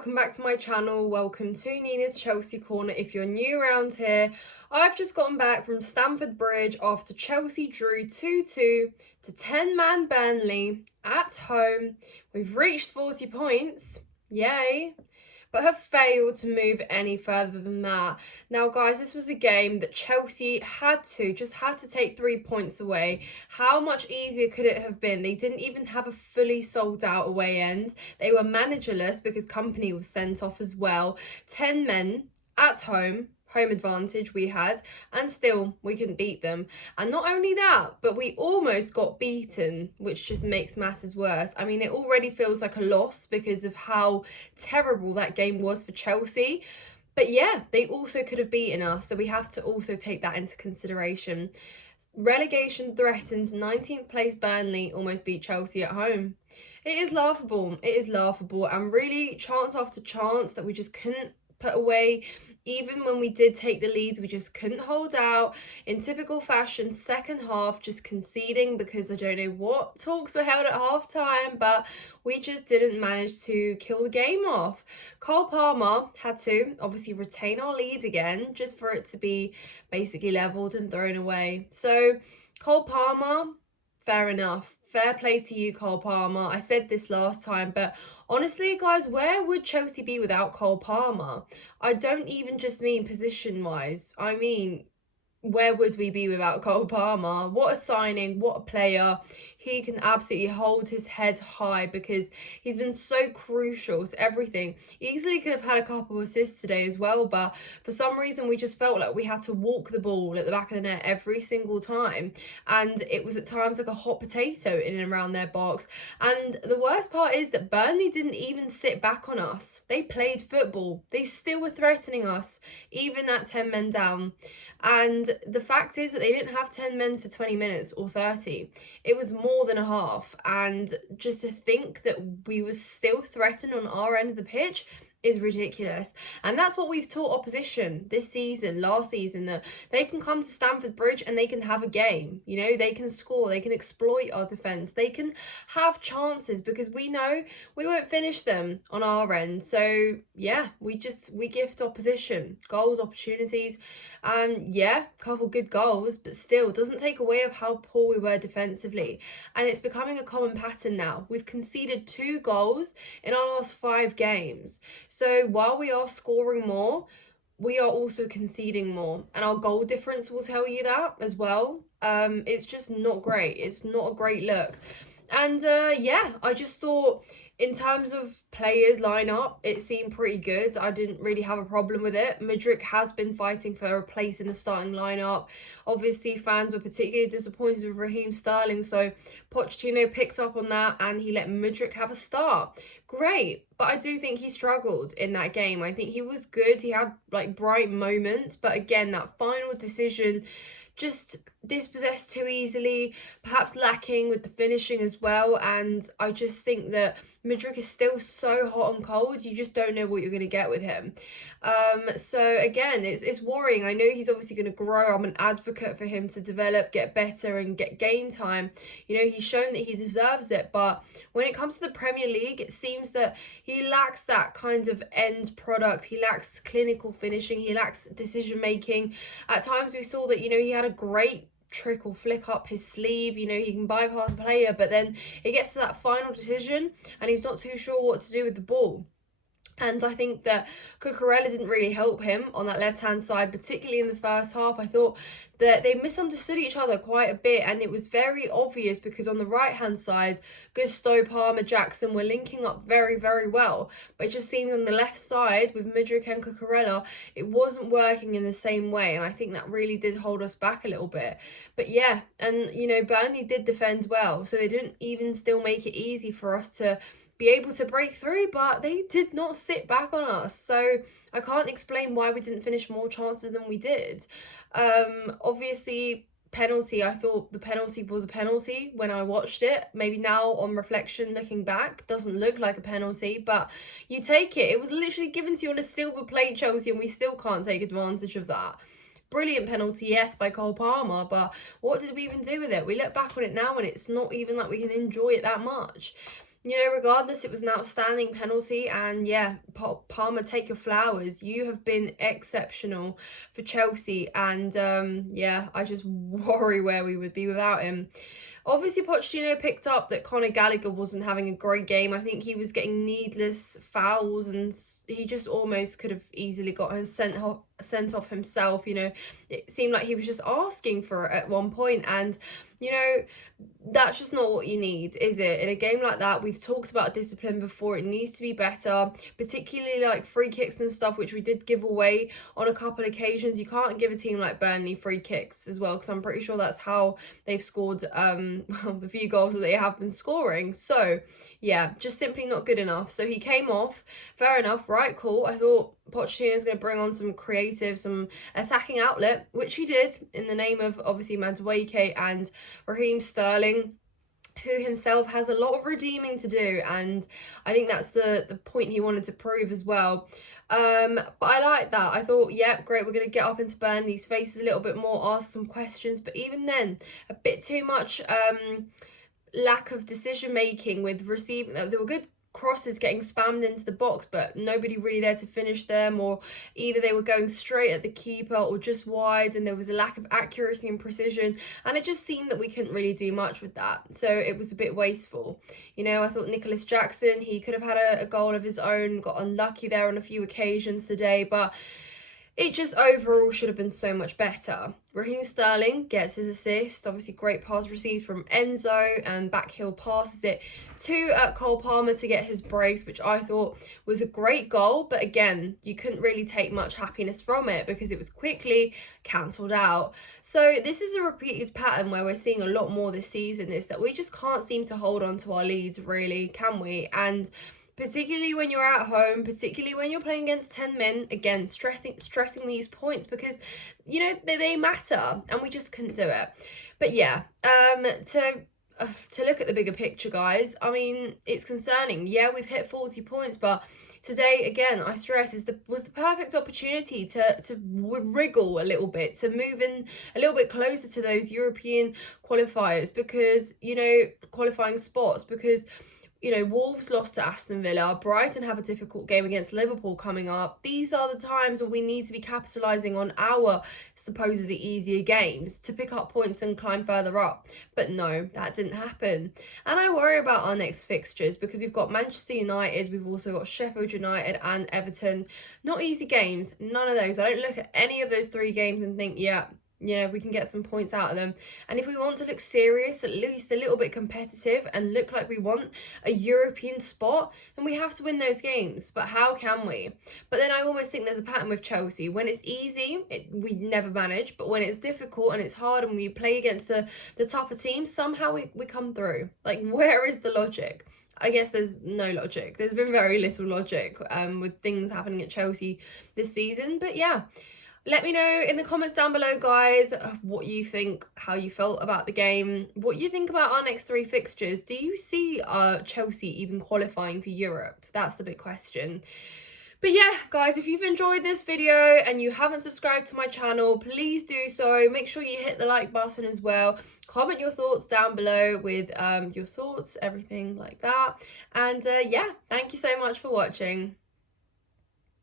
welcome back to my channel. Welcome to Nina's Chelsea Corner. If you're new around here, I've just gotten back from Stamford Bridge after Chelsea drew 2-2 to 10-man Burnley at home. We've reached 40 points, yay, but have failed to move any further than that. Now guys, this was a game that Chelsea just had to take 3 points away. How much easier could it have been? They didn't even have a fully sold out away end. They were managerless because Company was sent off as well. 10 men at home advantage we had, and still we couldn't beat them. And not only that, but we almost got beaten, which just makes matters worse. I mean, it already feels like a loss because of how terrible that game was for Chelsea. But yeah, they also could have beaten us, so we have to also take that into consideration. Relegation threatened. 19th place Burnley almost beat Chelsea at home. It is laughable. It is laughable, and really chance after chance that we just couldn't put away. Even when we did take the leads, we just couldn't hold out. In typical fashion, second half just conceding because I don't know what talks were held at half time, but we just didn't manage to kill the game off. Cole Palmer had to obviously retain our lead again just for it to be basically levelled and thrown away. So Cole Palmer, fair enough. Fair play to you, Cole Palmer. I said this last time, but honestly, guys, where would Chelsea be without Cole Palmer? I don't even just mean position-wise. I mean, where would we be without Cole Palmer? What a signing, what a player. He can absolutely hold his head high because he's been so crucial to everything. Easily could have had a couple of assists today as well, but for some reason we just felt like we had to walk the ball at the back of the net every single time, and it was at times like a hot potato in and around their box. And the worst part is that Burnley didn't even sit back on us. They played football. They still were threatening us, even at 10 men down. And the fact is that they didn't have 10 men for 20 minutes or 30. It was more than a half. And just to think that we were still threatened on our end of the pitch is ridiculous. And that's what we've taught opposition this season, last season, that they can come to Stamford Bridge and they can have a game. You know, they can score, they can exploit our defence, they can have chances, because we know we won't finish them on our end. So yeah, we gift opposition goals, opportunities, and yeah, a couple good goals, but still doesn't take away of how poor we were defensively. And it's becoming a common pattern now. We've conceded 2 goals in our last 5 games. So while we are scoring more, we are also conceding more, and our goal difference will tell you that as well. It's just not great. It's not a great look. And yeah, I just thought in terms of players lineup, it seemed pretty good. I didn't really have a problem with it. Mudryk has been fighting for a place in the starting lineup. Obviously, fans were particularly disappointed with Raheem Sterling, so Pochettino picked up on that and he let Mudryk have a start. Great, but I do think he struggled in that game. I think he was good. He had like bright moments, but again, that final decision just dispossessed too easily, perhaps lacking with the finishing as well. And I just think that Mudryk is still so hot and cold, you just don't know what you're going to get with him. So again, it's worrying. I know he's obviously going to grow. I'm an advocate for him to develop, get better and get game time. You know, he's shown that he deserves it, but when it comes to the Premier League, it seems that he lacks that kind of end product. He lacks clinical finishing, he lacks decision making. At times we saw that, you know, he had a great trick or flick up his sleeve, you know, he can bypass a player, but then it gets to that final decision and he's not too sure what to do with the ball. And I think that Cucurella didn't really help him on that left-hand side, particularly in the first half. I thought that they misunderstood each other quite a bit, and it was very obvious because on the right-hand side, Gusto, Palmer, Jackson were linking up very, very well. But it just seemed on the left side with Mudryk and Cucurella, it wasn't working in the same way, and I think that really did hold us back a little bit. But yeah, and you know, Burnley did defend well, so they didn't even still make it easy for us to be able to break through, but they did not sit back on us. So I can't explain why we didn't finish more chances than we did. Obviously, penalty, I thought the penalty was a penalty when I watched it. Maybe now on reflection, looking back, doesn't look like a penalty, but you take it. It was literally given to you on a silver plate, Chelsea, and we still can't take advantage of that. Brilliant penalty, yes, by Cole Palmer, but what did we even do with it? We look back on it now and it's not even like we can enjoy it that much. you know, regardless, it was an outstanding penalty. And yeah, Palmer, take your flowers. You have been exceptional for Chelsea. And yeah, I just worry where we would be without him. Obviously, Pochettino picked up that Conor Gallagher wasn't having a great game. I think he was getting needless fouls, and he just almost could have easily got him sent off himself. You know, it seemed like he was just asking for it at one point, and you know, that's just not what you need, is it? In a game like that, we've talked about discipline before. It needs to be better, particularly like free kicks and stuff, which we did give away on a couple of occasions. You can't give a team like Burnley free kicks as well, because I'm pretty sure that's how they've scored well, the few goals that they have been scoring. So yeah, just simply not good enough. So he came off. Fair enough, right? Cool. I thought Pochettino's going to bring on some creative, some attacking outlet, which he did in the name of obviously Madueke and Raheem Sterling, who himself has a lot of redeeming to do, and I think that's the point he wanted to prove as well. But I like that. I thought, yeah, great, we're going to get up into Burnley's faces a little bit more, ask some questions, but even then, a bit too much lack of decision making with receiving. There were good crosses getting spammed into the box, but nobody really there to finish them, or either they were going straight at the keeper or just wide, and there was a lack of accuracy and precision, and it just seemed that we couldn't really do much with that, so it was a bit wasteful. You know, I thought Nicholas Jackson, he could have had a goal of his own, got unlucky there on a few occasions today, but it just overall should have been so much better. Raheem Sterling gets his assist. Obviously, great pass received from Enzo, and backheel passes it to Cole Palmer to get his brace, which I thought was a great goal. But again, you couldn't really take much happiness from it because it was quickly cancelled out. So this is a repeated pattern where we're seeing a lot more this season, is that we just can't seem to hold on to our leads, really, can we? And particularly when you're at home, particularly when you're playing against 10 men, again, stressing these points because, you know, they matter, and we just couldn't do it. But yeah, to look at the bigger picture, guys, I mean, it's concerning. Yeah, we've hit 40 points, but today, again, I stress, was the perfect opportunity to wriggle a little bit, to move in a little bit closer to those European qualifiers, because, you know, qualifying spots, because, you know, Wolves lost to Aston Villa. Brighton have a difficult game against Liverpool coming up. These are the times where we need to be capitalising on our supposedly easier games to pick up points and climb further up. But no, that didn't happen. And I worry about our next fixtures because we've got Manchester United, we've also got Sheffield United and Everton. Not easy games, none of those. I don't look at any of those three games and think, yeah, you know, we can get some points out of them. And if we want to look serious, at least a little bit competitive, and look like we want a European spot, then we have to win those games. But how can we? But then I almost think there's a pattern with Chelsea. When it's easy, we never manage. But when it's difficult and it's hard and we play against the tougher teams, somehow we come through. Like, where is the logic? I guess there's no logic. There's been very little logic with things happening at Chelsea this season. But yeah, let me know in the comments down below, guys, what you think, how you felt about the game, what you think about our next three fixtures. Do you see Chelsea even qualifying for Europe? That's the big question. But yeah, guys, if you've enjoyed this video and you haven't subscribed to my channel, please do so. Make sure you hit the like button as well. Comment your thoughts down below with your thoughts, everything like that. And yeah, thank you so much for watching.